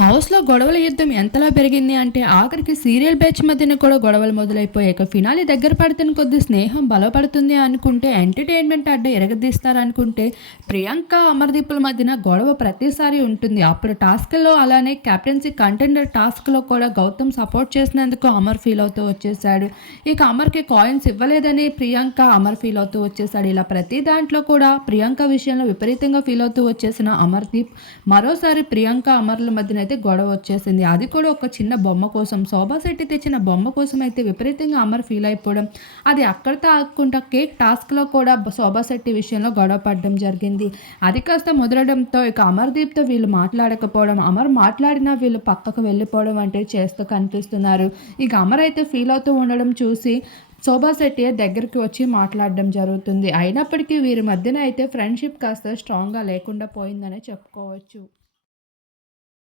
హౌస్లో గొడవల యుద్ధం ఎంతలా పెరిగింది అంటే ఆఖరికి సీరియల్ బ్యాచ్ మధ్యన కూడా గొడవలు మొదలైపోయాక ఫినాలి దగ్గర పడుతున్న కొద్ది స్నేహం బలపడుతుంది అనుకుంటే ఎంటర్టైన్మెంట్ అడ్డ ఎరగదీస్తారనుకుంటే ప్రియాంక అమర్దీపుల మధ్యన గొడవ ప్రతిసారి ఉంటుంది. అప్పుడు టాస్క్లో అలానే కెప్టెన్సీ కంటెండర్ టాస్క్లో కూడా గౌతమ్ సపోర్ట్ చేసినందుకు అమర్ ఫీల్ అవుతూ వచ్చేసాడు ఇక అమర్కి కాయిన్స్ ఇవ్వలేదని ప్రియాంక అమర్ ఫీల్ అవుతూ వచ్చేసాడు ఇలా ప్రతి దాంట్లో కూడా ప్రియాంక విషయంలో విపరీతంగా ఫీల్ అవుతూ వచ్చేసిన అమర్దీప్ మరోసారి ప్రియాంక అమర్ల మధ్యన అయితే గొడవ వచ్చేసింది. అది కూడా ఒక చిన్న బొమ్మ కోసం. శోభా శెట్టి తెచ్చిన బొమ్మ కోసం అయితే విపరీతంగా అమర్ ఫీల్ అయిపోవడం అది అక్కడితో ఆకుండా కేక్ టాస్క్లో కూడా శోభా శెట్టి విషయంలో గొడవ పడడం జరిగింది. అది కాస్త ముదరడంతో ఇక అమర్దీప్తో వీళ్ళు మాట్లాడకపోవడం అమర్ మాట్లాడినా వీళ్ళు పక్కకు వెళ్ళిపోవడం అంటే చేస్తూ కనిపిస్తున్నారు. ఇక అమర్ అయితే ఫీల్ అవుతూ ఉండడం చూసి శోభాశెట్టి దగ్గరికి వచ్చి మాట్లాడడం జరుగుతుంది. అయినప్పటికీ వీరి మధ్యన అయితే ఫ్రెండ్షిప్ కాస్త స్ట్రాంగ్గా లేకుండా పోయిందనే చెప్పుకోవచ్చు.